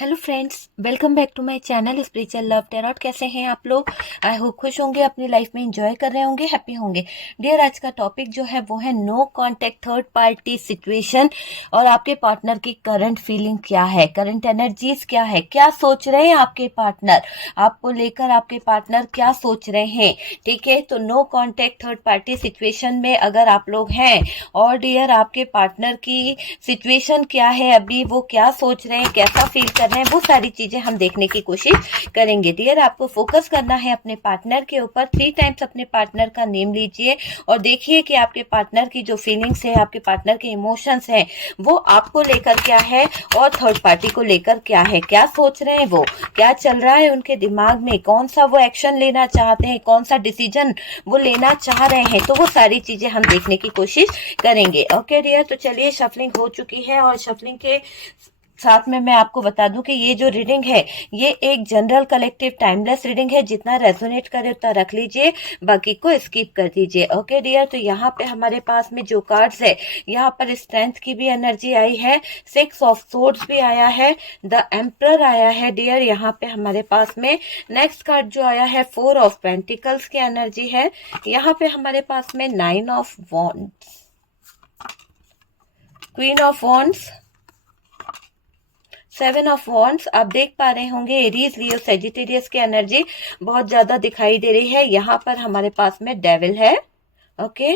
Hello friends, welcome back to my channel spiritual love tarot. कैसे हैं आप लोग? आई होप खुश होंगे, अपनी लाइफ में एंजॉय कर रहे होंगे, हैप्पी होंगे। डियर, आज का टॉपिक जो है वो है no contact third party situation और आपके पार्टनर की करंट फीलिंग क्या है, करंट एनर्जीज क्या है, क्या सोच रहे हैं आपके पार्टनर आपको लेकर, आपके पार्टनर क्या सोच रहे हैं। ठीक है, तो no contact third party situation में अगर आप लोग हैं और डियर आपके पार्टनर की सिचुएशन क्या है, अभी वो क्या सोच रहे हैं, कैसा फील कर रहे हैं, वो सारी चीजें हम देखने की कोशिश करेंगे। डियर, आपको फोकस करना है अपने पार्टनर के ऊपर। 3 टाइम्स अपने पार्टनर का नेम लीजिए और देखिए कि आपके पार्टनर की जो फीलिंग्स है, आपके पार्टनर के इमोशंस हैं, वो आपको लेकर क्या है और थर्ड पार्टी को लेकर क्या है, क्या सोच रहे हैं, वो क्या चल रहा है उनके दिमाग में, कौन सा वो एक्शन लेना चाहते हैं, कौन सा डिसीजन वो लेना चाह रहे हैं। तो वो सारी चीजें हम देखने की कोशिश करेंगे। ओके डियर, तो चलिए, शफलिंग हो चुकी है और शफलिंग के साथ में मैं आपको बता दूं कि ये जो रीडिंग है ये एक जनरल कलेक्टिव टाइमलेस रीडिंग है। जितना रेजोनेट करे उतना रख लीजिए, बाकी को स्किप कर दीजिए। ओके डियर, तो यहाँ पे हमारे पास में जो कार्ड्स है, यहाँ पर स्ट्रेंथ की भी एनर्जी आई है, 6 ऑफ सोर्ड्स भी आया है, द एम्परर आया है डियर। यहाँ पे हमारे पास में नेक्स्ट कार्ड जो आया है 4 ऑफ पेंटिकल्स की एनर्जी है। यहाँ पे हमारे पास में 9 of wands, queen of wands, 7 of wands. आप देख पा रहे होंगे एरीज, लियो, सेजिटेरियस की एनर्जी बहुत ज्यादा दिखाई दे रही है। यहाँ पर हमारे पास में डेविल है। ओके,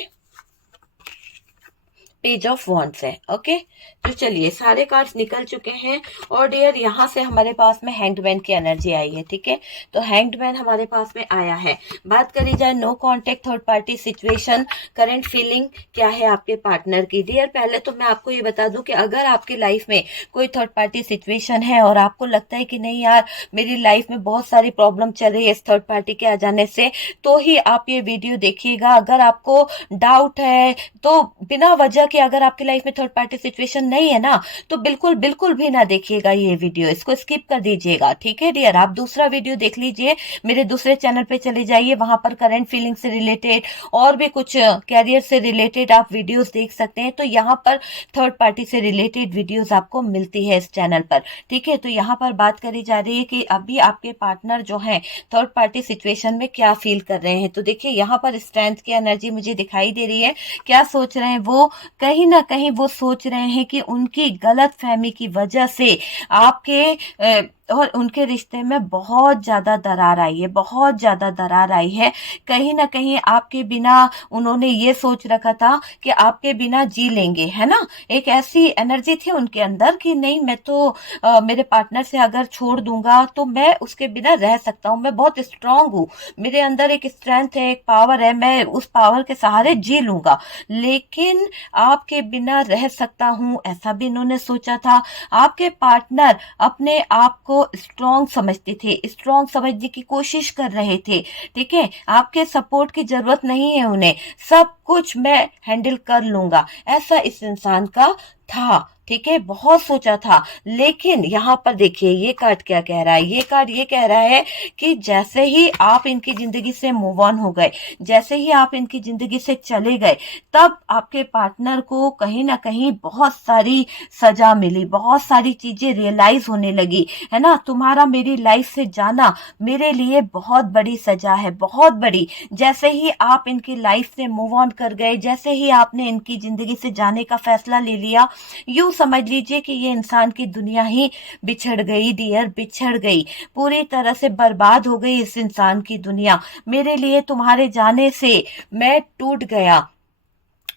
पेज ऑफ वॉन्ड्स है। ओके, तो चलिए, सारे कार्ड्स निकल चुके हैं और डियर यहाँ से हमारे पास में हैंग्ड की एनर्जी आई है। ठीक है, तो हैंग्ड हमारे पास में आया है। बात करी जाए no contact third party situation, current feeling क्या है आपके पार्टनर की। डियर, पहले तो मैं आपको ये बता दूं कि अगर आपकी लाइफ में कोई थर्ड पार्टी सिचुएशन है और आपको लगता है कि नहीं यार, मेरी लाइफ में बहुत सारी प्रॉब्लम चल रही है इस थर्ड पार्टी के आ जाने से, तो ही आप ये वीडियो देखिएगा। अगर आपको डाउट है तो बिना वजह के, अगर आपकी लाइफ में थर्ड पार्टी सिचुएशन नहीं है ना, तो बिल्कुल बिल्कुल भी ना देखिएगा ये वीडियो, इसको स्किप कर दीजिएगा। ठीक है डियर, आप दूसरा वीडियो देख लीजिए, मेरे दूसरे चैनल पे चले जाइए, वहां पर करंट फीलिंग से रिलेटेड और भी कुछ कैरियर से रिलेटेड आप वीडियोस देख सकते हैं। तो यहाँ पर थर्ड पार्टी से रिलेटेड वीडियोस आपको मिलती है इस चैनल पर। ठीक है, तो यहाँ पर बात करी जा रही है कि अभी आपके पार्टनर जो है थर्ड पार्टी सिचुएशन में क्या फील कर रहे हैं। तो देखिए, यहाँ पर स्ट्रेंथ की एनर्जी मुझे दिखाई दे रही है। क्या सोच रहे हैं वो, कहीं ना कहीं वो सोच रहे हैं कि उनकी गलत फहमी की वजह से आपके और उनके रिश्ते में बहुत ज्यादा दरार आई है, बहुत ज्यादा दरार आई है। कहीं ना कहीं आपके बिना उन्होंने ये सोच रखा था कि आपके बिना जी लेंगे, है ना। एक ऐसी एनर्जी थी उनके अंदर कि नहीं, मैं तो मेरे पार्टनर से अगर छोड़ दूंगा तो मैं उसके बिना रह सकता हूँ, मैं बहुत स्ट्रांग हूँ, मेरे अंदर एक स्ट्रेंथ है, एक पावर है, मैं उस पावर के सहारे जी लूंगा, लेकिन आपके बिना रह सकता हूँ, ऐसा भी इन्होंने सोचा था। आपके पार्टनर अपने आप को स्ट्रांग समझते थे, स्ट्रांग समझने की कोशिश कर रहे थे। ठीक है, आपके सपोर्ट की जरूरत नहीं है उन्हें, सब कुछ मैं हैंडल कर लूंगा, ऐसा इस इंसान का था। ठीक है, बहुत सोचा था। लेकिन यहाँ पर देखिए ये कार्ड क्या कह रहा है, ये कार्ड ये कह रहा है कि जैसे ही आप इनकी जिंदगी से मूव ऑन हो गए, जैसे ही आप इनकी जिंदगी से चले गए, तब आपके पार्टनर को कहीं ना कहीं बहुत सारी सजा मिली, बहुत सारी चीजें रियलाइज होने लगी, है ना। तुम्हारा मेरी लाइफ से जाना मेरे लिए बहुत बड़ी सजा है, बहुत बड़ी। जैसे ही आप इनकी लाइफ से मूव ऑन कर गए, जैसे ही आपने इनकी जिंदगी से जाने का फैसला ले लिया, यूं समझ लीजिए कि ये इंसान की दुनिया ही बिछड़ गई डियर, बिछड़ गई, पूरी तरह से बर्बाद हो गई इस इंसान की दुनिया। मेरे लिए तुम्हारे जाने से मैं टूट गया।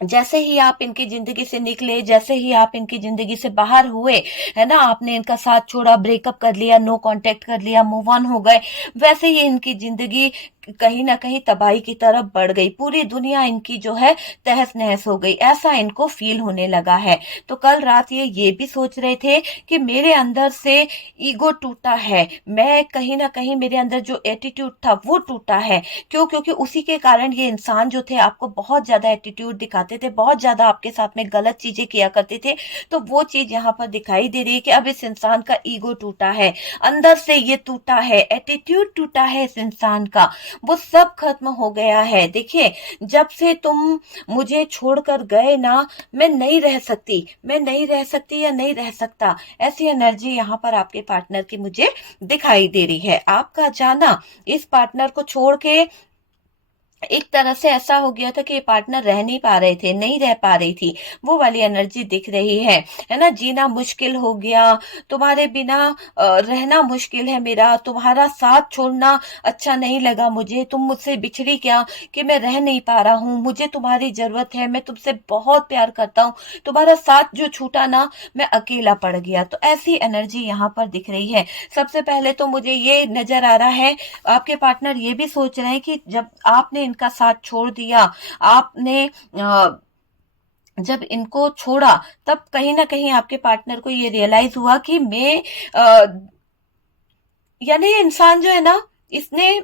जैसे ही आप इनकी जिंदगी से निकले, जैसे ही आप इनकी जिंदगी से बाहर हुए, है ना, आपने इनका साथ छोड़ा, ब्रेकअप कर लिया, नो कांटेक्ट कर लिया, मूव ऑन हो गए, वैसे ही इनकी जिंदगी कहीं ना कहीं तबाही की तरफ बढ़ गई। पूरी दुनिया इनकी जो है तहस नहस हो गई, ऐसा इनको फील होने लगा है। तो कल रात ये भी सोच रहे थे कि मेरे अंदर से ईगो टूटा है, मैं कहीं ना कहीं मेरे अंदर जो एटीट्यूड था वो टूटा है। क्यों? क्योंकि उसी के कारण ये इंसान जो थे आपको बहुत ज्यादा एटीट्यूड दिखाते थे, बहुत ज्यादा आपके साथ में गलत चीजें किया करते थे। तो वो चीज यहाँ पर दिखाई दे रही है कि अब इस इंसान का ईगो टूटा है, अंदर से ये टूटा है, एटीट्यूड टूटा है इस इंसान का। वो सब खत्म हो गया है। देखिए, जब से तुम मुझे छोड़कर गए ना, मैं नहीं रह सकती, मैं नहीं रह सकती या नहीं रह सकता, ऐसी एनर्जी यहाँ पर आपके पार्टनर की मुझे दिखाई दे रही है। आपका जाना इस पार्टनर को छोड़ के एक तरह से ऐसा हो गया था कि ये पार्टनर रह नहीं पा रहे थे, नहीं रह पा रही थी, वो वाली एनर्जी दिख रही है ना। जीना मुश्किल हो गया, तुम्हारे बिना रहना मुश्किल है मेरा, तुम्हारा साथ छोड़ना अच्छा नहीं लगा मुझे, तुम मुझसे बिछड़ी क्या कि मैं रह नहीं पा रहा हूँ, मुझे तुम्हारी जरूरत है, मैं तुमसे बहुत प्यार करता हूँ, तुम्हारा साथ जो छूटा ना, मैं अकेला पड़ गया। तो ऐसी एनर्जी यहाँ पर दिख रही है। सबसे पहले तो मुझे ये नजर आ रहा है, आपके पार्टनर ये भी सोच रहे हैं कि जब आपने इनका साथ छोड़ दिया, आपने जब इनको छोड़ा, तब कहीं ना कहीं आपके पार्टनर को ये रियलाइज हुआ कि मैं यानी ये इंसान जो है ना, इसने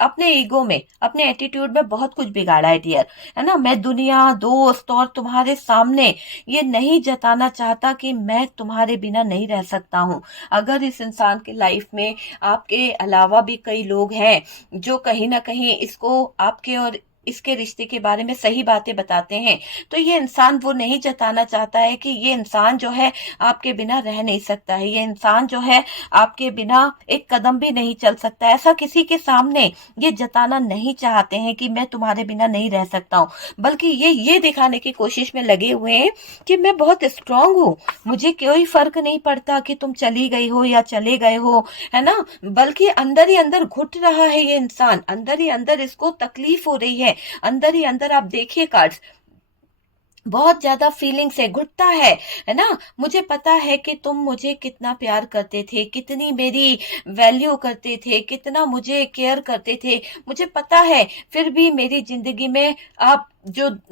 अपने ईगो में, अपने एटीट्यूड में बहुत कुछ बिगाड़ा है डियर, है ना। मैं दुनिया, दोस्त और तुम्हारे सामने ये नहीं जताना चाहता कि मैं तुम्हारे बिना नहीं रह सकता हूँ। अगर इस इंसान की लाइफ में आपके अलावा भी कई लोग हैं जो कहीं ना कहीं इसको आपके और इसके रिश्ते के बारे में सही बातें बताते हैं, तो ये इंसान वो नहीं जताना चाहता है कि ये इंसान जो है आपके बिना रह नहीं सकता है, ये इंसान जो है आपके बिना एक कदम भी नहीं चल सकता। ऐसा किसी के सामने ये जताना नहीं चाहते हैं कि मैं तुम्हारे बिना नहीं रह सकता हूँ, बल्कि ये दिखाने की कोशिश में लगे हुए हैं कि मैं बहुत स्ट्रांग हूँ, मुझे कोई फर्क नहीं पड़ता कि तुम चली गई हो या चले गए हो, है ना। बल्कि अंदर ही अंदर घुट रहा है ये इंसान, अंदर ही अंदर इसको तकलीफ हो रही है, अंदर ही अंदर आप देखिए कार्ड्स, बहुत ज्यादा फीलिंग से घुटता है ना। मुझे पता है कि तुम मुझे कितना प्यार करते थे, कितनी मेरी वैल्यू करते थे, कितना मुझे केयर करते थे, मुझे पता है, फिर भी मेरी जिंदगी में आप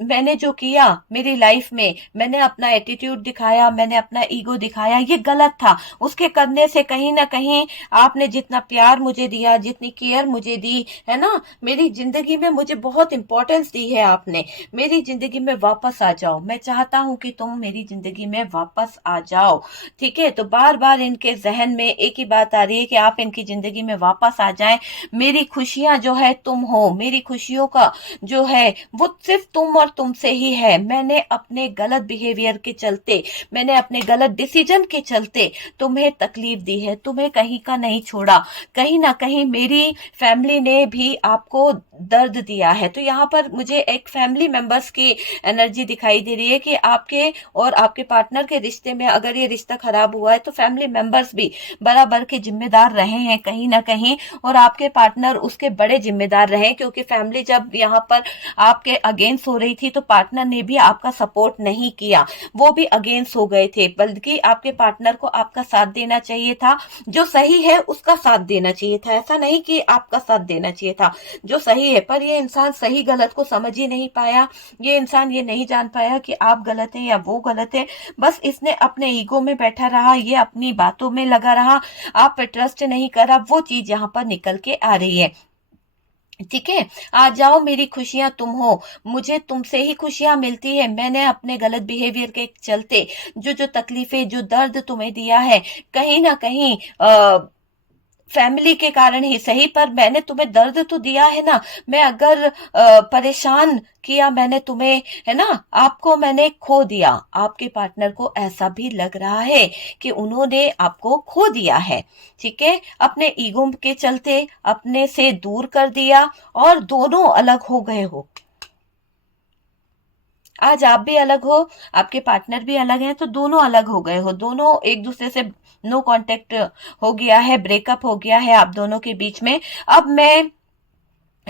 मैंने जो किया मेरी लाइफ में, मैंने अपना एटीट्यूड दिखाया, मैंने अपना ईगो दिखाया, ये गलत था। उसके करने से कहीं ना कहीं आपने जितना प्यार मुझे दिया, जितनी केयर मुझे दी, है ना, मेरी जिंदगी में मुझे बहुत इंपॉर्टेंस दी है आपने, मेरी जिंदगी में वापस आ जाओ, मैं चाहता हूं कि तुम मेरी जिंदगी में वापस आ जाओ। ठीक है, तो बार बार इनके जहन में एक ही बात आ रही है कि आप इनकी जिंदगी में वापस आ जाएं। मेरी खुशियां जो है तुम हो, मेरी खुशियों का जो है वो सिर्फ तुम और तुमसे ही है। मैंने अपने गलत बिहेवियर के चलते, मैंने अपने गलत डिसीजन के चलते तुम्हें तकलीफ दी है, तुम्हें कहीं का नहीं छोड़ा, कहीं ना कहीं मेरी फैमिली ने भी आपको दर्द दिया है। तो यहाँ पर मुझे एक फैमिली मेंबर्स की एनर्जी दिखाई दे रही है कि आपके और आपके पार्टनर के रिश्ते में अगर ये रिश्ता खराब हुआ है तो फैमिली मेंबर्स भी बराबर के जिम्मेदार रहे हैं कहीं ना कहीं, और आपके पार्टनर उसके बड़े जिम्मेदार रहे, क्योंकि फैमिली जब यहाँ पर आपके अगेंस्ट हो रही थी तो पार्टनर ने भी आपका सपोर्ट नहीं किया, वो भी अगेंस्ट हो गए थे, बल्कि आपके पार्टनर को आपका साथ देना चाहिए था, जो सही है उसका साथ देना चाहिए था, ऐसा नहीं कि आपका साथ देना चाहिए था जो सही है। पर ये इंसान सही गलत को समझ ही नहीं पाया, ये इंसान ये नहीं जान पाया कि आप गलत हैं या वो गलत है, बस इसने अपने ईगो में बैठा रहा, ये अपनी बातों में लगा रहा, आप पे ट्रस्ट नहीं करा, वो चीज यहाँ पर निकल के आ रही है। ठीक है, आ जाओ, मेरी खुशियां तुम हो, मुझे तुमसे ही खुशियां मिलती है, मैंने अपने गलत बिहेवियर के चलते जो तकलीफें, जो दर्द तुम्हें दिया है, कहीं ना कहीं फैमिली के कारण ही सही, पर मैंने तुम्हें दर्द तो दिया है ना। मैं अगर परेशान किया मैंने तुम्हें, है ना, आपको मैंने खो दिया, आपके पार्टनर को ऐसा भी लग रहा है कि उन्होंने आपको खो दिया है। ठीक है, अपने ईगो के चलते अपने से दूर कर दिया और दोनों अलग हो गए हो। आज आप भी अलग हो, आपके पार्टनर भी अलग हैं, तो दोनों अलग हो गए हो, दोनों एक दूसरे से नो कांटेक्ट हो गया है, ब्रेकअप हो गया है आप दोनों के बीच में। अब मैं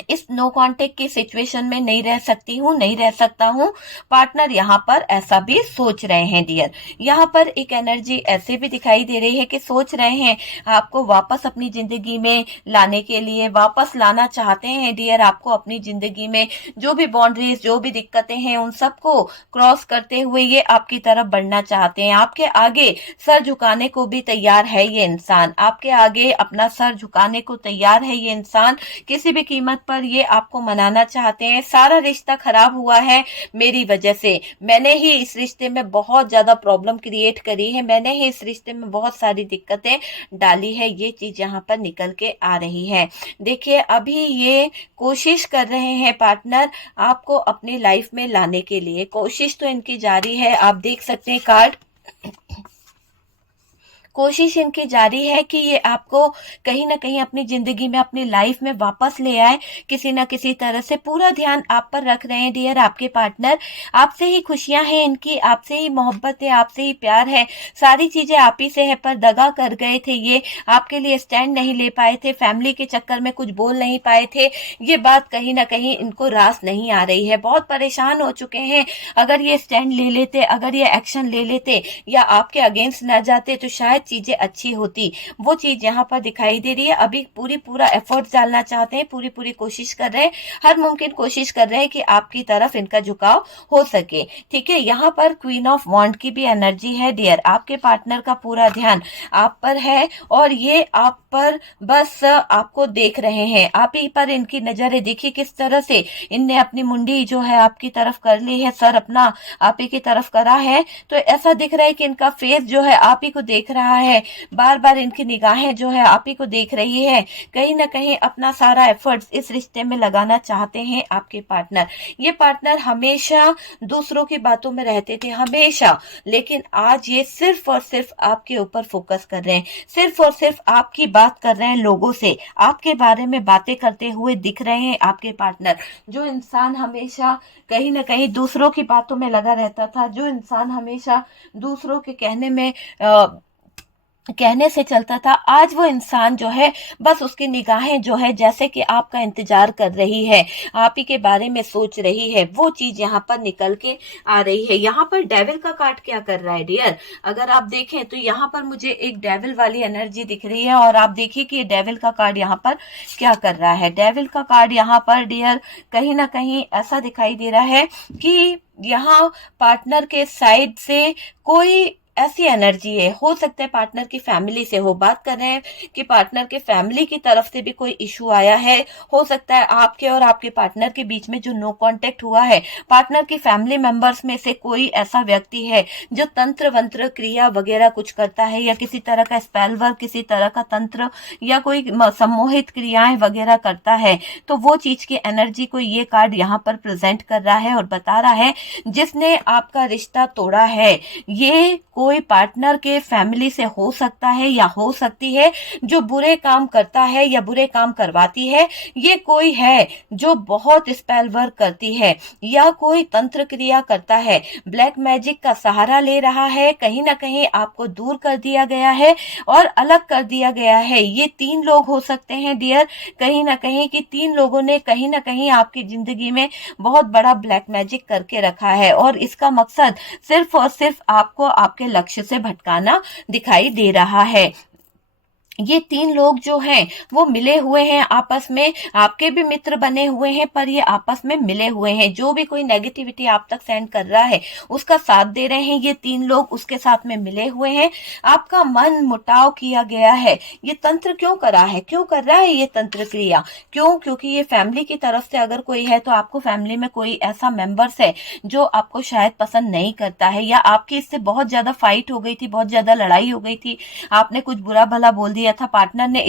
इस नो कांटेक्ट की सिचुएशन में नहीं रह सकती हूँ, नहीं रह सकता हूँ, पार्टनर यहाँ पर ऐसा भी सोच रहे हैं डियर। यहाँ पर एक एनर्जी ऐसे भी दिखाई दे रही है कि सोच रहे हैं आपको वापस अपनी जिंदगी में लाने के लिए, वापस लाना चाहते हैं डियर आपको अपनी जिंदगी में। जो भी बाउंड्रीज, जो भी दिक्कतें हैं, उन सबको क्रॉस करते हुए ये आपकी तरफ बढ़ना चाहते हैं, आपके आगे सर झुकाने को भी तैयार है ये इंसान, आपके आगे अपना सर झुकाने को तैयार है ये इंसान, किसी भी कीमत पर ये आपको मनाना चाहते हैं। सारा रिश्ता खराब हुआ है मेरी वजह से, मैंने ही इस रिश्ते में बहुत ज्यादा प्रॉब्लम क्रिएट करी है, मैंने ही इस रिश्ते में बहुत सारी दिक्कतें डाली है, ये चीज यहाँ पर निकल के आ रही है। देखिए अभी ये कोशिश कर रहे हैं पार्टनर आपको अपनी लाइफ में लाने के लिए, कोशिश तो इनकी जारी है। आप देख सकते हैं कार्ड, कोशिश इनकी जारी है कि ये आपको कहीं ना कहीं अपनी जिंदगी में, अपनी लाइफ में वापस ले आए किसी ना किसी तरह से। पूरा ध्यान आप पर रख रहे हैं डियर आपके पार्टनर, आपसे ही खुशियां हैं इनकी, आपसे ही मोहब्बत है, आपसे ही प्यार है, सारी चीजें आप ही से है। पर दगा कर गए थे ये, आपके लिए स्टैंड नहीं ले पाए थे, फैमिली के चक्कर में कुछ बोल नहीं पाए थे। ये बात कहीं ना कहीं इनको रास नहीं आ रही है, बहुत परेशान हो चुके हैं। अगर ये स्टैंड ले लेते, अगर ये एक्शन ले लेते या आपके अगेंस्ट न जाते तो शायद चीजें अच्छी होती। वो चीज यहाँ पर दिखाई दे रही है। अभी पूरा एफर्ट डालना चाहते हैं, पूरी कोशिश कर रहे हैं, हर मुमकिन कोशिश कर रहे हैं कि आपकी तरफ इनका झुकाव हो सके। ठीक है, यहाँ पर क्वीन ऑफ वॉन्ड की भी एनर्जी है डियर, आपके पार्टनर का पूरा ध्यान आप पर है और ये आप पर बस आपको देख रहे हैं, आप ही पर इनकी नजर है। देखिए किस तरह से इनने अपनी मुंडी जो है आपकी तरफ कर ली है, सर अपना आप ही की तरफ करा है, तो ऐसा दिख रहा है कि इनका फेस जो है आप ही को देख रहा है, बार बार इनकी निगाहें जो है आप ही को देख रही है। कहीं ना कहीं अपना सारा एफर्ट्स इस रिश्ते में लगाना चाहते हैं आपके पार्टनर। ये पार्टनर हमेशा दूसरों की बातों में रहते थे, हमेशा, लेकिन आज ये सिर्फ और सिर्फ आपके ऊपर फोकस कर रहे हैं, सिर्फ और सिर्फ आपकी बात कर रहे हैं, लोगों से आपके बारे में बातें करते हुए दिख रहे हैं आपके पार्टनर। जो इंसान हमेशा कहीं ना कहीं दूसरों की बातों में लगा रहता था, जो इंसान हमेशा दूसरों के कहने से चलता था, आज वो इंसान जो है बस उसकी निगाहें जो है जैसे कि आपका इंतजार कर रही है, आप ही के बारे में सोच रही है, वो चीज यहाँ पर निकल के आ रही है। यहाँ पर डेविल का कार्ड क्या कर रहा है डियर, अगर आप देखें तो यहाँ पर मुझे एक डेविल वाली एनर्जी दिख रही है और आप देखिए कि ये डेविल का कार्ड यहाँ पर क्या कर रहा है। डेविल का कार्ड यहाँ पर डियर कहीं ना कहीं ऐसा दिखाई दे रहा है कि यहाँ पार्टनर के साइड से कोई ऐसी एनर्जी है, हो सकता है पार्टनर की फैमिली से हो, बात कर रहे हैं कि पार्टनर के फैमिली की तरफ से भी कोई इशू आया है। हो सकता है आपके और आपके पार्टनर के बीच में जो नो कांटेक्ट हुआ है, पार्टनर की फैमिली मेंबर्स में से कोई ऐसा व्यक्ति है जो तंत्र वंत्र क्रिया वगैरह कुछ करता है या किसी तरह का स्पेल वर्क, किसी तरह का तंत्र या कोई सम्मोहित क्रियाएं वगैरह करता है, तो वो चीज की एनर्जी को ये कार्ड यहाँ पर प्रेजेंट कर रहा है और बता रहा है जिसने आपका रिश्ता तोड़ा है ये कोई पार्टनर के फैमिली से हो सकता है या हो सकती है जो बुरे काम करता है या बुरे काम करवाती है। ये कोई है जो बहुत स्पेल वर्क करती है या कोई तंत्र क्रिया करता है, ब्लैक मैजिक का सहारा ले रहा है, कहीं ना कहीं आपको दूर कर दिया गया है और अलग कर दिया गया है। ये 3 लोग हो सकते हैं डियर, कहीं ना कहीं कि 3 लोगों ने कहीं ना कहीं आपकी जिंदगी में बहुत बड़ा ब्लैक मैजिक करके रखा है और इसका मकसद सिर्फ और सिर्फ आपको आपके लक्ष्य से भटकाना दिखाई दे रहा है। ये 3 लोग जो हैं वो मिले हुए हैं आपस में, आपके भी मित्र बने हुए हैं पर ये आपस में मिले हुए हैं। जो भी कोई नेगेटिविटी आप तक सेंड कर रहा है उसका साथ दे रहे हैं ये 3 लोग, उसके साथ में मिले हुए हैं। आपका मन मुटाव किया गया है। ये तंत्र क्यों करा है, क्यों कर रहा है ये तंत्र क्रिया, क्यों? क्योंकि ये फैमिली की तरफ से अगर कोई है तो आपको फैमिली में कोई ऐसा मेंबर्स है जो आपको शायद पसंद नहीं करता है या आपकी इससे बहुत ज्यादा फाइट हो गई थी, बहुत ज्यादा लड़ाई हो गई थी, आपने कुछ बुरा भला बोल दिया था, पार्टनर ने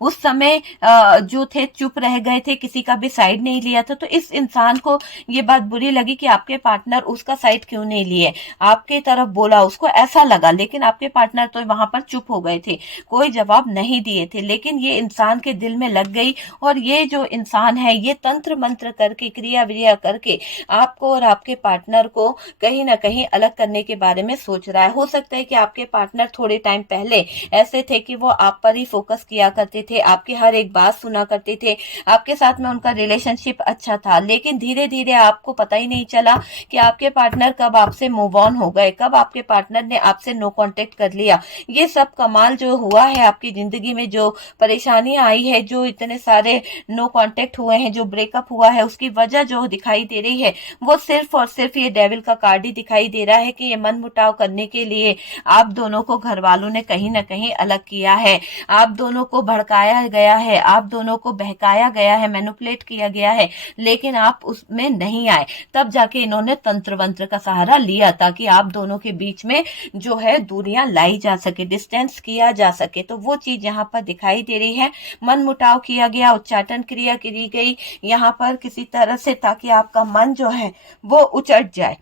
उस समय जो थे चुप रह गए थे, किसी का भी साइड नहीं लिया था। तो इस इंसान को ये बात बुरी लगी कि आपके पार्टनर उसका साइड क्यों नहीं लिए, आपके तरफ बोला, उसको ऐसा लगा, लेकिन आपके पार्टनर तो वहां पर चुप हो गए थे, कोई जवाब नहीं दिए थे। लेकिन ये इंसान के दिल में लग गई और ये जो इंसान है ये तंत्र मंत्र करके, क्रिया विरिया करके आपको और आपके पार्टनर को कहीं ना कहीं अलग करने के बारे में सोच रहा है। हो सकता है कि आपके पार्टनर थोड़े टाइम पहले ऐसे थे कि वो आप पर ही फोकस किया करते थे, आपकी हर एक बात सुना करते थे, आपके साथ में उनका रिलेशनशिप अच्छा था, लेकिन धीरे धीरे आपको पता ही नहीं चला कि आपके पार्टनर कब आपसे मूव ऑन हो गए, कब आपके पार्टनर ने आपसे नो कांटेक्ट कर लिया। ये सब कमाल जो हुआ है आपकी जिंदगी में, जो परेशानियां आई है, जो इतने सारे नो कांटेक्ट हुए हैं, जो ब्रेकअप हुआ है, उसकी वजह जो दिखाई दे रही है वो सिर्फ और सिर्फ ये डेविल का कार्ड ही दिखाई दे रहा है कि ये मन मुटाव करने के लिए आप दोनों को घर वालों ने कहीं ना कहीं अलग किया है। है, आप दोनों को भड़काया गया है, आप दोनों को बहकाया गया है, मैनिपुलेट किया गया है, लेकिन आप उसमें नहीं आए। तब जाके इन्होंने तंत्र वंत्र का सहारा लिया ताकि आप दोनों के बीच में जो है दूरियां लाई जा सके, डिस्टेंस किया जा सके। तो वो चीज यहाँ पर दिखाई दे रही है। मन मुटाव किया गया, उच्चाटन क्रिया करी गई यहाँ पर किसी तरह से, ताकि आपका मन जो है वो उचट जाए,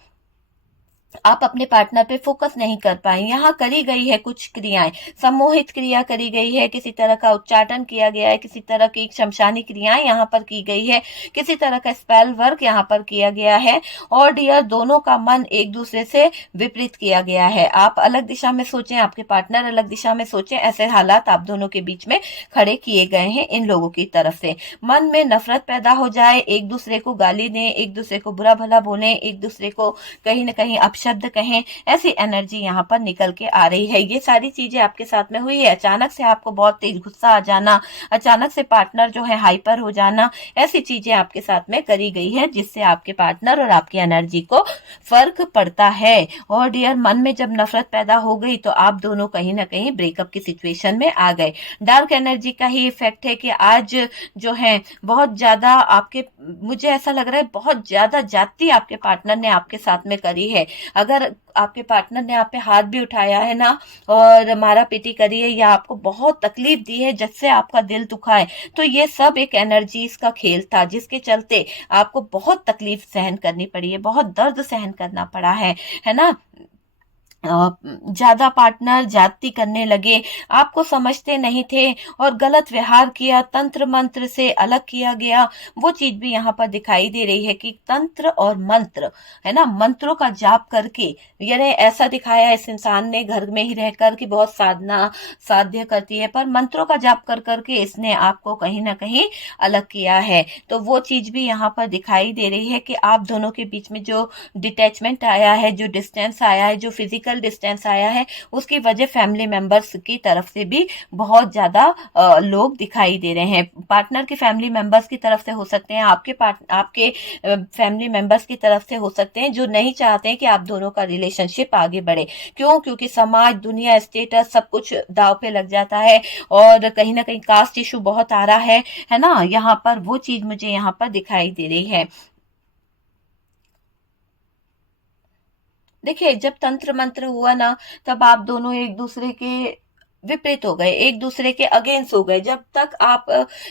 आप अपने पार्टनर पे फोकस नहीं कर पाए। यहाँ करी गई है कुछ क्रियाएं, सम्मोहित क्रिया करी गई है, किसी तरह का उच्चाटन किया गया है, किसी तरह की शमशानी क्रियाएं यहाँ पर की गई है, किसी तरह का स्पेल वर्क यहाँ पर किया गया है। और डियर दोनों का मन एक दूसरे से विपरीत किया गया है। आप अलग दिशा में सोचें, आपके पार्टनर अलग दिशा में सोचें, ऐसे हालात आप दोनों के बीच में खड़े किए गए हैं इन लोगों की तरफ से। मन में नफरत पैदा हो जाए, एक दूसरे को गाली दें, एक दूसरे को बुरा भला बोलें, एक दूसरे को कहीं ना कहीं शब्द कहें, ऐसी एनर्जी यहाँ पर निकल के आ रही है। ये सारी चीजें आपके साथ में हुई है। अचानक से आपको बहुत तेज गुस्सा आ जाना, अचानक से पार्टनर जो है हाइपर हो जाना, ऐसी चीजें आपके साथ में करी गई है जिससे आपके पार्टनर और आपकी एनर्जी को फर्क पड़ता है। और डियर मन में जब नफरत पैदा हो गई तो आप दोनों कहीं ना कहीं ब्रेकअप की सिचुएशन में आ गए। डार्क एनर्जी का ही इफेक्ट है कि आज जो है बहुत ज्यादा आपके, मुझे ऐसा लग रहा है बहुत ज्यादा जाती आपके पार्टनर ने आपके साथ में करी है। अगर आपके पार्टनर ने आप पे हाथ भी उठाया है ना, और मारा पीटी करी है, या आपको बहुत तकलीफ दी है जिससे आपका दिल दुखा है, तो ये सब एक एनर्जीज का खेल था जिसके चलते आपको बहुत तकलीफ सहन करनी पड़ी है, बहुत दर्द सहन करना पड़ा है ना। ज्यादा पार्टनर जाति करने लगे, आपको समझते नहीं थे और गलत व्यवहार किया, तंत्र मंत्र से अलग किया गया। वो चीज भी यहाँ पर दिखाई दे रही है कि तंत्र और मंत्र है ना, मंत्रों का जाप करके, यानी ऐसा दिखाया इस इंसान ने घर में ही रहकर कि बहुत साधना साध्य करती है, पर मंत्रों का जाप कर करके इसने आपको कहीं ना कहीं अलग किया है। तो वो चीज भी यहाँ पर दिखाई दे रही है कि आप दोनों के बीच में जो डिटैचमेंट आया है, जो डिस्टेंस आया है, जो फिजिकल डिस्टेंस आया है, उसकी वजह फैमिली मेंबर्स की तरफ से भी बहुत ज्यादा लोग दिखाई दे रहे हैं। पार्टनर के फैमिली मेंबर्स की तरफ से हो सकते हैं, आपके फैमिली मेंबर्स की तरफ से हो सकते हैं, जो नहीं चाहते हैं कि आप दोनों का रिलेशनशिप आगे बढ़े। क्यों? क्योंकि समाज, दुनिया, स्टेटस सब कुछ दाव पे लग जाता है और कहीं ना कहीं कास्ट इशू बहुत आ रहा है ना। यहाँ पर वो चीज मुझे यहाँ पर दिखाई दे रही है। देखिए जब तंत्र मंत्र हुआ ना, तब आप दोनों एक दूसरे के विपरीत हो गए, एक दूसरे के अगेंस्ट हो गए। जब तक आप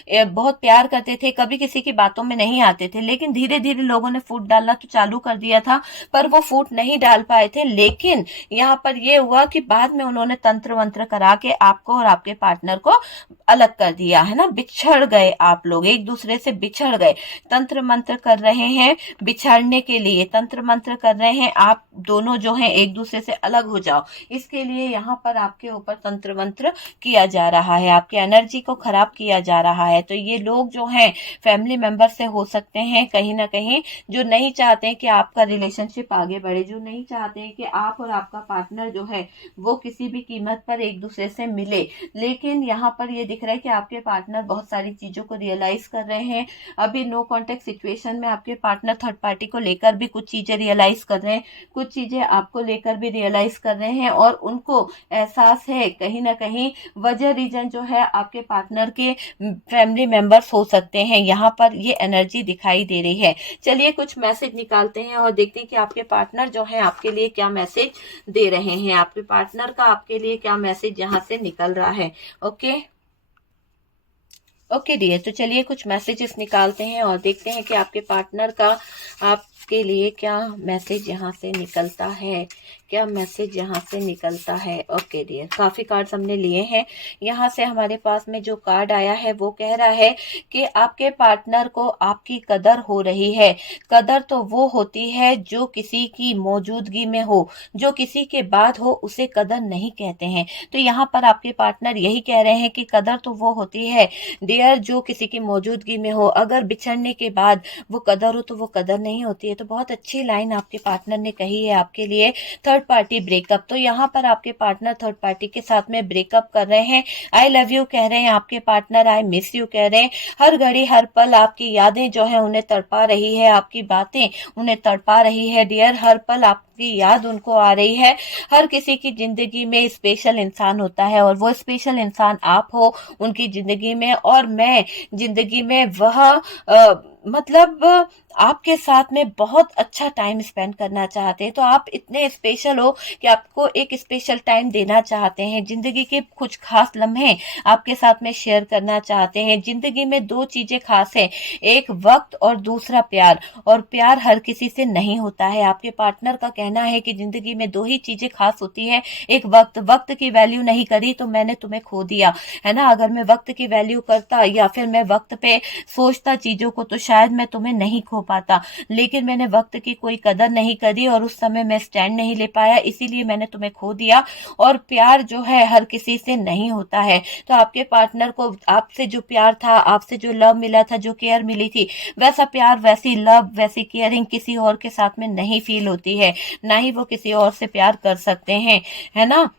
बहुत प्यार करते थे, कभी किसी की बातों में नहीं आते थे, लेकिन धीरे धीरे लोगों ने फूट डालना तो चालू कर दिया था, पर वो फूट नहीं डाल पाए थे। लेकिन यहाँ पर ये हुआ कि बाद में उन्होंने तंत्र मंत्र करा के आपको और आपके पार्टनर को अलग कर दिया है ना। बिछड़ गए आप लोग, एक दूसरे से बिछड़ गए। तंत्र मंत्र कर रहे हैं बिछड़ने के लिए, तंत्र मंत्र कर रहे हैं आप दोनों जो है एक दूसरे से अलग हो जाओ, इसके लिए यहाँ पर आपके ऊपर तंत्र मंत्र किया जा रहा है, आपकी एनर्जी को खराब किया जा रहा है। तो ये लोग जो हैं फैमिली मेंबर से हो सकते हैं कहीं ना कहीं, जो नहीं चाहते हैं कि आपका रिलेशनशिप आगे बढ़े, जो नहीं चाहते हैं कि आप और आपका पार्टनर जो है वो किसी भी कीमत पर एक दूसरे से मिले। लेकिन यहाँ पर ये दिख रहा है कि आपके पार्टनर बहुत सारी चीजों को रियलाइज कर रहे हैं। अभी नो कॉन्टेक्ट सिचुएशन में आपके पार्टनर थर्ड पार्टी को लेकर भी कुछ चीजें रियलाइज कर रहे हैं, कुछ चीजें आपको लेकर भी रियलाइज कर रहे हैं, और उनको एहसास है कहीं ना कहीं वजह रीजन जो है आपके पार्टनर के फैमिली मेंबर्स हो सकते हैं। यहाँ पर ये एनर्जी दिखाई दे रही है। चलिए कुछ मैसेज निकालते हैं और देखते हैं कि आपके पार्टनर जो है आपके लिए क्या मैसेज दे रहे हैं, आपके पार्टनर का आपके लिए क्या मैसेज यहाँ से निकल रहा है। ओके डियर, तो चलिए कुछ मैसेजेस निकालते हैं और देखते हैं कि आपके पार्टनर का आपके लिए क्या मैसेज यहाँ से निकलता है, क्या मैसेज यहाँ से निकलता है। ओके डियर, काफी कार्ड्स हमने लिए हैं। यहाँ से हमारे पास में जो कार्ड आया है वो कह रहा है कि आपके पार्टनर को आपकी कदर हो रही है। कदर तो वो होती है जो किसी की मौजूदगी में हो, जो किसी के बाद हो उसे कदर नहीं कहते हैं। तो यहाँ पर आपके पार्टनर यही कह रहे हैं कि कदर तो वो होती है डियर जो किसी की मौजूदगी में हो, अगर बिछड़ने के बाद वो कदर हो तो वो कदर नहीं होती है। तो बहुत अच्छी लाइन आपके पार्टनर ने कही है आपके लिए, थर्ड पार्टी ब्रेकअप। तो यहाँ पर आपके पार्टनर थर्ड पार्टी के साथ में ब्रेकअप कर रहे हैं। आई लव यू कह रहे हैं आपके पार्टनर, आई मिस यू कह रहे हैं। हर घड़ी हर पल आपकी यादें जो है उन्हें तड़पा रही है, आपकी बातें उन्हें तड़पा रही है डियर। हर पल आप आपकी याद उनको आ रही है। हर किसी की जिंदगी में स्पेशल इंसान होता है और वो स्पेशल इंसान आप हो उनकी जिंदगी में, और मैं जिंदगी में वह मतलब आपके साथ में बहुत अच्छा टाइम स्पेंड करना चाहते हैं। तो आप इतने स्पेशल हो कि आपको एक स्पेशल टाइम देना चाहते हैं, जिंदगी के कुछ खास लम्हे आपके साथ में शेयर करना चाहते हैं। जिंदगी में दो चीजें खास हैं, एक वक्त और दूसरा प्यार, और प्यार हर किसी से नहीं होता है। आपके पार्टनर का कहना है कि जिंदगी में दो ही चीजें खास होती है, एक वक्त, वक्त की वैल्यू नहीं करी तो मैंने तुम्हें खो दिया, है ना। अगर मैं वक्त की वैल्यू करता या फिर मैं वक्त पे सोचता चीजों को तो शायद मैं तुम्हें नहीं खो पाता, लेकिन मैंने वक्त की कोई कदर नहीं करी और उस समय मैं स्टैंड नहीं ले पाया, इसीलिए मैंने तुम्हें खो दिया। और प्यार जो है हर किसी से नहीं होता है। तो आपके पार्टनर को आपसे जो प्यार था, आपसे जो लव मिला था, जो केयर मिली थी, वैसा प्यार, वैसी लव, वैसी केयरिंग किसी और के साथ में नहीं फील होती है, ना ही वो किसी और से प्यार कर सकते हैं, है ना।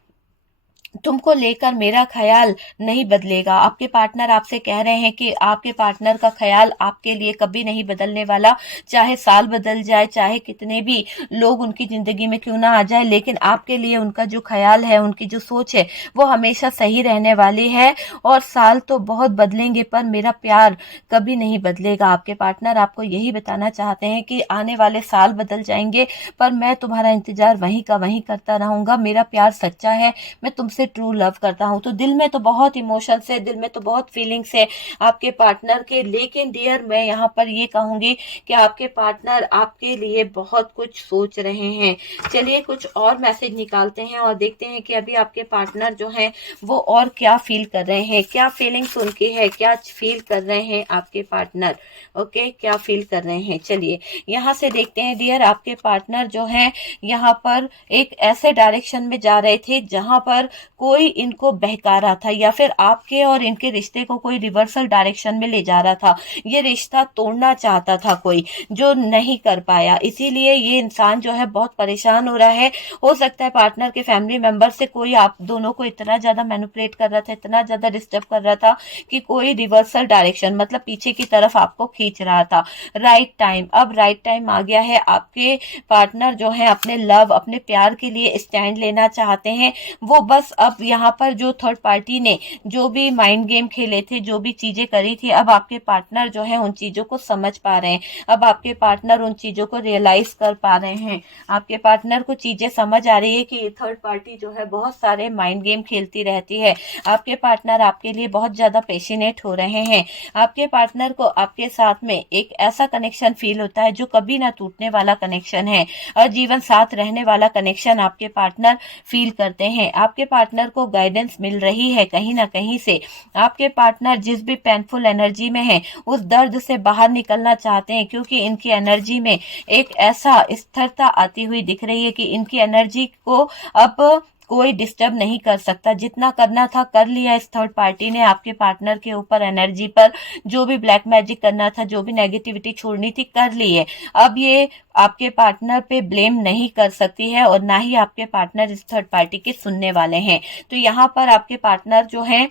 तुमको लेकर मेरा ख्याल नहीं बदलेगा। आपके पार्टनर आपसे कह रहे हैं कि आपके पार्टनर का ख्याल आपके लिए कभी नहीं बदलने वाला, चाहे साल बदल जाए, चाहे कितने भी लोग उनकी जिंदगी में क्यों ना आ जाए, लेकिन आपके लिए उनका जो ख्याल है, उनकी जो सोच है, वो हमेशा सही रहने वाली है। और साल तो बहुत बदलेंगे पर मेरा प्यार कभी नहीं बदलेगा। आपके पार्टनर आपको यही बताना चाहते हैं कि आने वाले साल बदल जाएंगे पर मैं तुम्हारा इंतजार वहीं का वहीं करता रहूंगा, मेरा प्यार सच्चा है, मैं तुमसे ट्रू लव करता हूँ। तो दिल में तो बहुत इमोशंस है, दिल में तो बहुत फीलिंग्स है आपके पार्टनर के, लेकिन डियर मैं यहाँ पर ये कहूंगी कि आपके पार्टनर आपके लिए बहुत कुछ सोच रहे हैं। चलिए कुछ और मैसेज निकालते हैं और देखते हैं कि अभी आपके पार्टनर जो हैं वो और क्या फील कर रहे हैं, क्या फीलिंग्स उनकी है, क्या फील कर रहे हैं आपके पार्टनर। ओके, क्या फील कर रहे हैं, चलिए यहाँ से देखते हैं डियर। आपके पार्टनर जो है यहाँ पर एक ऐसे डायरेक्शन में जा रहे थे जहां पर कोई इनको बहका रहा था, या फिर आपके और इनके रिश्ते को कोई रिवर्सल डायरेक्शन में ले जा रहा था। ये रिश्ता तोड़ना चाहता था कोई, जो नहीं कर पाया, इसीलिए ये इंसान जो है बहुत परेशान हो रहा है। हो सकता है पार्टनर के फैमिली मेंबर से कोई आप दोनों को इतना ज्यादा मैनिपुलेट कर रहा था, इतना ज्यादा डिस्टर्ब कर रहा था कि कोई रिवर्सल डायरेक्शन मतलब पीछे की तरफ आपको खींच रहा था। राइट टाइम, अब राइट टाइम आ गया है। आपके पार्टनर जो है अपने लव, अपने प्यार के लिए स्टैंड लेना चाहते हैं। वो बस अब यहाँ पर जो थर्ड पार्टी ने जो भी माइंड गेम खेले थे, जो भी चीजें करी थी, अब आपके पार्टनर जो है उन चीजों को समझ पा रहे हैं। अब आपके पार्टनर उन चीजों को रियलाइज कर पा रहे हैं। आपके पार्टनर को चीजें समझ आ रही है कि थर्ड पार्टी जो है बहुत सारे माइंड गेम खेलती रहती है। आपके पार्टनर आपके लिए बहुत ज्यादा पैशनेट हो रहे हैं। आपके पार्टनर को आपके साथ में एक ऐसा कनेक्शन फील होता है जो कभी ना टूटने वाला कनेक्शन है, और जीवन साथ रहने वाला कनेक्शन आपके पार्टनर फील करते हैं। आपके पार्टनर को गाइडेंस मिल रही है कहीं ना कहीं से। आपके पार्टनर जिस भी पेनफुल एनर्जी में है उस दर्द से बाहर निकलना चाहते हैं, क्योंकि इनकी एनर्जी में एक ऐसा स्थिरता आती हुई दिख रही है कि इनकी एनर्जी को अब कोई डिस्टर्ब नहीं कर सकता। जितना करना था कर लिया इस थर्ड पार्टी ने आपके पार्टनर के ऊपर, एनर्जी पर जो भी ब्लैक मैजिक करना था, जो भी नेगेटिविटी छोड़नी थी कर ली है। अब ये आपके पार्टनर पे ब्लेम नहीं कर सकती है और ना ही आपके पार्टनर इस थर्ड पार्टी के सुनने वाले हैं। तो यहाँ पर आपके पार्टनर जो हैं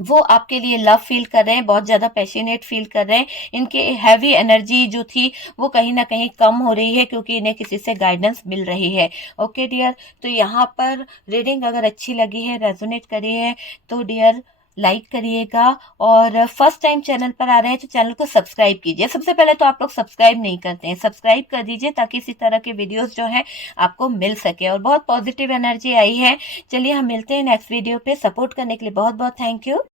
वो आपके लिए लव फील कर रहे हैं, बहुत ज्यादा पैशनेट फील कर रहे हैं। इनके हैवी एनर्जी जो थी वो कहीं ना कहीं कम हो रही है, क्योंकि इन्हें किसी से गाइडेंस मिल रही है। ओके डियर, तो यहाँ पर रीडिंग अगर अच्छी लगी है, रेजोनेट करी है, तो डियर लाइक करिएगा, और फर्स्ट टाइम चैनल पर आ रहे हैं तो चैनल को सब्सक्राइब कीजिए। सबसे पहले तो आप लोग सब्सक्राइब नहीं करते हैं, सब्सक्राइब कर दीजिए ताकि इसी तरह के वीडियोस जो है आपको मिल सके। और बहुत पॉजिटिव एनर्जी आई है। चलिए हम मिलते हैं नेक्स्ट वीडियो पे। सपोर्ट करने के लिए बहुत बहुत थैंक यू।